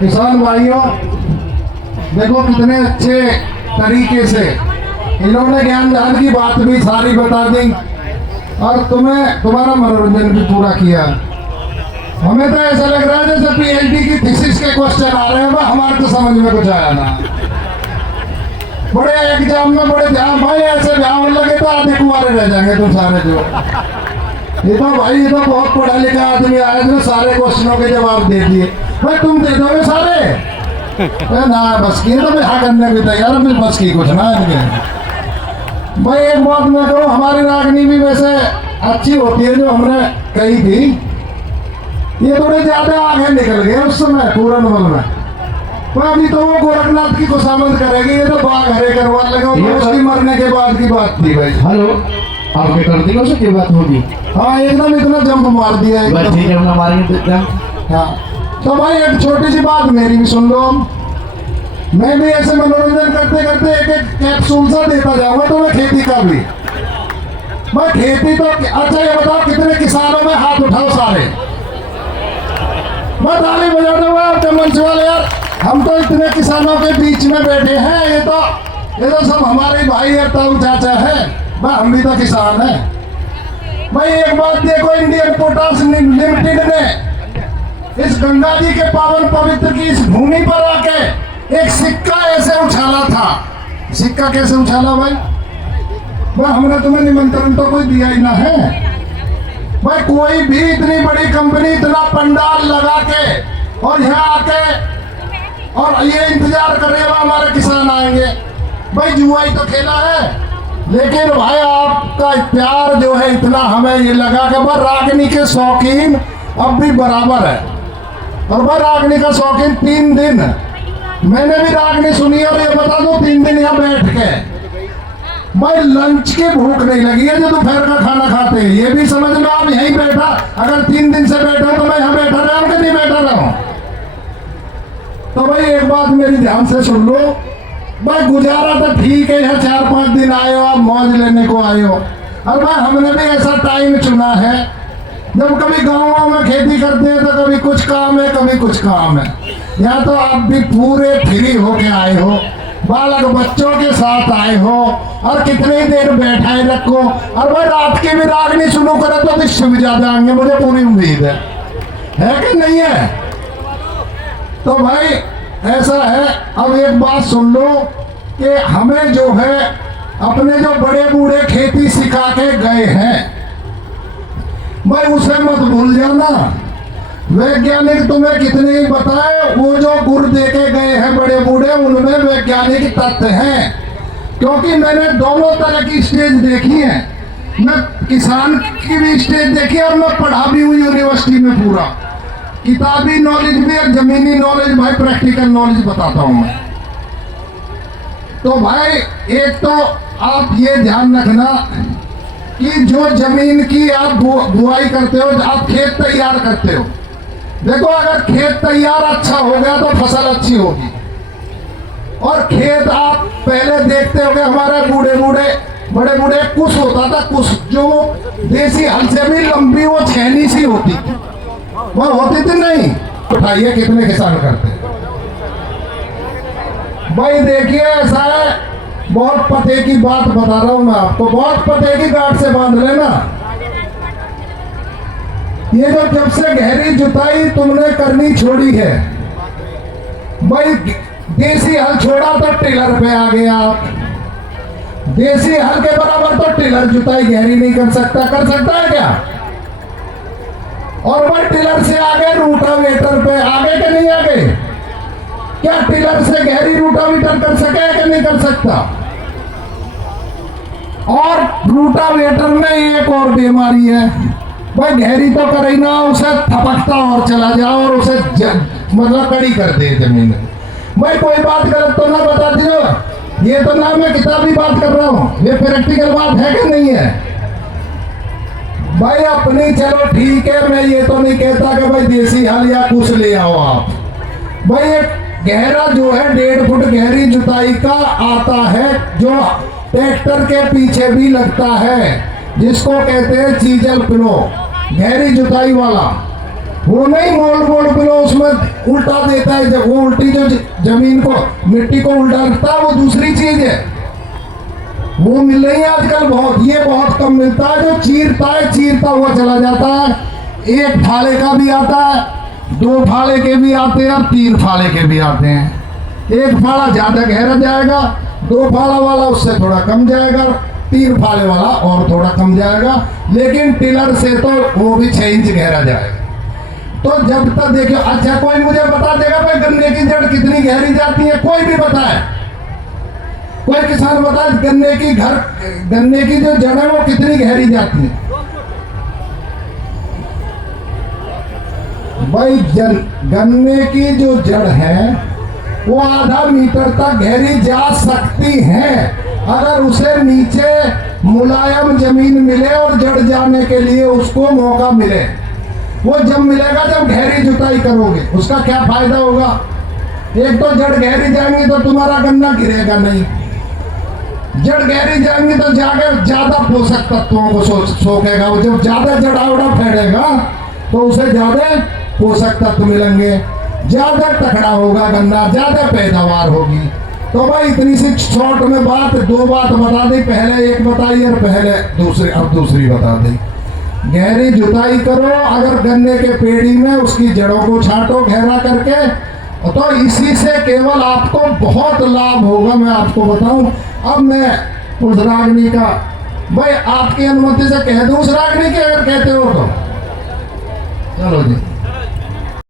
किसान भाइयों, देखो कितने अच्छे तरीके से इन्होंने ज्ञान दान की बात भी सारी बता दी और तुम्हें तुम्हारा मनोरंजन भी पूरा किया। हमें तो ऐसा लग रहा है जैसे पीएचडी की थीसिस के क्वेश्चन आ रहे हैं, हमारे तो समझ में कुछ आया ना। बड़े एग्जाम में बड़े ध्यान भाई, ऐसे ध्यान लगे तो आधे कुंवारे रह जाएंगे तुम सारे। जो ये तो भाई ये तो बहुत पढ़ा लिखा आदमी आया जो सारे क्वेश्चनों के जवाब दे दिए। भाई तुम दे दोगे सारे ना, बस की तो हाँ करने भी तैयार, फिर बस की कुछ ना इनके। भाई एक बात मैं कहूँ, हमारी रागनी भी वैसे अच्छी होती है जो हमने कही थी, ये थोड़े ज्यादा आगे निकल गए उस समय पूरनमल में। तो अभी तो वो गोरखनाथ की खुशामद करेगी, ये तो बाघ हरे करवा लगा, उसकी मरने के बाद की बात थी भाई। हेलो, आपके करदिनों से क्या बात होगी? हाँ एकदम इतना जंप मार दिया है। ठीक है, मारेंगे। हाँ तो भाई एक छोटी सी बात मेरी भी सुन लो। मैं भी ऐसे मनोरंजन करते करते एक एक कैप्सूल सा देता जाऊंगा तो मैं खेती का भी। मैं खेती तो अच्छा ये बताओ कितने किसानों में हाथ उठाओ सारे, मैं ताली बजा दूंगा आपके मंच वाले यार। हम तो इतने किसानों के बीच में बैठे हैं, ये तो सब हमारे भाई है, ताऊ चाचा है, भाई हम भी तो किसान हैं। भाई एक बात देखो, इंडियन पोटास लिमिटेड ने इस गंगा जी के पावन पवित्र की इस भूमि पर आके एक सिक्का ऐसे उछाला था। सिक्का कैसे उछाला भाई? भाई हमने तुम्हें निमंत्रण तो कोई दिया ही ना है। भाई कोई भी इतनी बड़ी कंपनी इतना पंडाल लगा के और यहाँ आके और ये इंतजार कर रहे हो हमारे किसान आएंगे। भाई जुआ ही तो खेला है, लेकिन भाई आपका प्यार जो है इतना हमें ये लगा कि भाई रागनी के शौकीन अब भी बराबर है। और भाई रागनी का शौकीन 3 दिन मैंने भी रागनी सुनी, और ये बता दो 3 दिन यहाँ बैठ के भाई लंच की भूख नहीं लगी है जो दोपहर का खाना खाते हैं। ये भी समझ लो आप यहीं बैठा, अगर 3 दिन से बैठा तो मैं यहाँ बैठा रहा हूँ कि नहीं बैठा रहा हूँ। तो भाई एक बात मेरी ध्यान से सुन लो, भाई गुजारा तो ठीक है, यहाँ 4-5 दिन आए हो, आप मौज लेने को आए हो। और भाई हमने भी ऐसा टाइम चुना है जब कभी गाँव में खेती करते हैं तो कभी कुछ काम है कभी कुछ काम है। यहाँ तो आप भी पूरे फ्री होके आए हो, बालक बच्चों के साथ आए हो और कितनी देर बैठाए रखो। और भाई रात की भी रागनी सुनो करे तो दृश्य भी ज्यादा आएंगे, मुझे पूरी उम्मीद है कि नहीं है? तो भाई ऐसा है। अब एक बात सुन लो कि हमें जो है अपने जो बड़े बूढ़े खेती सिखा के गए हैं, भाई उसे मत भूल जाना। वैज्ञानिक तुम्हें कितने ही बताए, वो जो गुर दे के गए हैं बड़े बूढ़े, उनमें वैज्ञानिक तथ्य हैं। क्योंकि मैंने दोनों तरह की स्टेज देखी है, मैं किसान की भी स्टेज देखी और मैं पढ़ा भी हूँ यूनिवर्सिटी में। पूरा किताबी नॉलेज भी और जमीनी नॉलेज, भाई प्रैक्टिकल नॉलेज बताता हूँ मैं। तो भाई एक तो आप ये ध्यान रखना कि जो जमीन की आप बुआई करते हो, आप खेत तैयार करते हो, देखो अगर खेत तैयार अच्छा हो गया तो फसल अच्छी होगी। और खेत आप पहले देखते हो कि हमारे बड़े बूढ़े कुश होता था, कुश जो देसी हल से भी लंबी वो छेनी सी होती थी, वो होती थी नहीं। उठाइए कितने किसान करते हैं भाई। देखिए ऐसा है, बहुत पते की बात बता रहा हूं मैं आपको, बहुत पते की गांठ से बांध लेना। ये जो जब से गहरी जुताई तुमने करनी छोड़ी है भाई, देसी हल छोड़ा तो टिलर पे आ गया आप। देसी हल के बराबर तो टिलर जुताई गहरी नहीं कर सकता है क्या? और भाई टिलर से आगे रूटावेटर पे आगे के नहीं आगे? क्या टिलर से गहरी रूटावेटर कर सके कि नहीं कर सकता? और रूटावेटर में एक और बीमारी है भाई, गहरी तो करे ना, उसे थपकता और चला जाओ और उसे मतलब कड़ी कर दे जमीन। भाई कोई बात गलत तो ना बता दियो, ये तो ना मैं किताबी बात कर रहा हूँ, ये प्रैक्टिकल बात है कि नहीं है? भाई अपनी चलो ठीक है, मैं ये तो नहीं कहता कि भाई देसी हल या कुछ ले आओ आप। भाई एक गहरा जो है 1.5 फुट गहरी जुताई का आता है, जो ट्रैक्टर के पीछे भी लगता है, जिसको कहते हैं चीजल पिलो, गहरी जुताई वाला। वो नहीं मोल मोल पिलो उसमें उल्टा देता है, जब वो उल्टी जो जमीन को मिट्टी को उल्टा रखता है वो दूसरी चीज है, वो मिल रही है आजकल बहुत, ये बहुत कम मिलता है। जो चीरता है चीरता हुआ चला जाता है, एक फाले का भी आता है, 2 फाले के भी आते हैं और 3 फाले के भी आते हैं। एक फाला ज्यादा गहरा जाएगा, 2 फाला वाला उससे थोड़ा कम जाएगा, 3 फाले वाला और थोड़ा कम जाएगा, लेकिन टिलर से तो वो भी 6 इंच गहरा जाएगा। तो जब तक देखिए, अच्छा कोई मुझे बता देगा भाई गन्ने की जड़ कितनी गहरी जाती है? कोई भी बताए, कोई किसान बताए गन्ने की जो जड़ है वो कितनी गहरी जाती है? भाई गन्ने की जो जड़ है वो आधा मीटर तक गहरी जा सकती है, अगर उसे नीचे मुलायम जमीन मिले और जड़ जाने के लिए उसको मौका मिले। वो जब मिलेगा जब गहरी जुताई करोगे, उसका क्या फायदा होगा? एक तो जड़ गहरी जाएंगी तो तुम्हारा गन्ना गिरेगा नहीं, जड़ गहरी जाएंगी तो ज्यादा पोषक तत्वों को सोखेगा, वो जब ज्यादा जड़ावड़ा फैलेगा तो उसे ज्यादा पोषक तत्व मिलेंगे, ज्यादा तकड़ा होगा गन्ना, ज्यादा पैदावार होगी। तो भाई इतनी सी शॉर्ट में बात 2 बात बता दी, पहले एक बताई और पहले दूसरी, अब दूसरी बता दी। गहरी जुताई करो, अगर गन्ने के पेड़ी में उसकी जड़ों को छांटो गहरा करके, तो इसी से केवल आपको बहुत लाभ होगा। मैं आपको बताऊं, अब मैं उस रागनी का, भाई आपकी अनुमति से कह दूं उस रागनी की, अगर कहते हो तो चलो जी।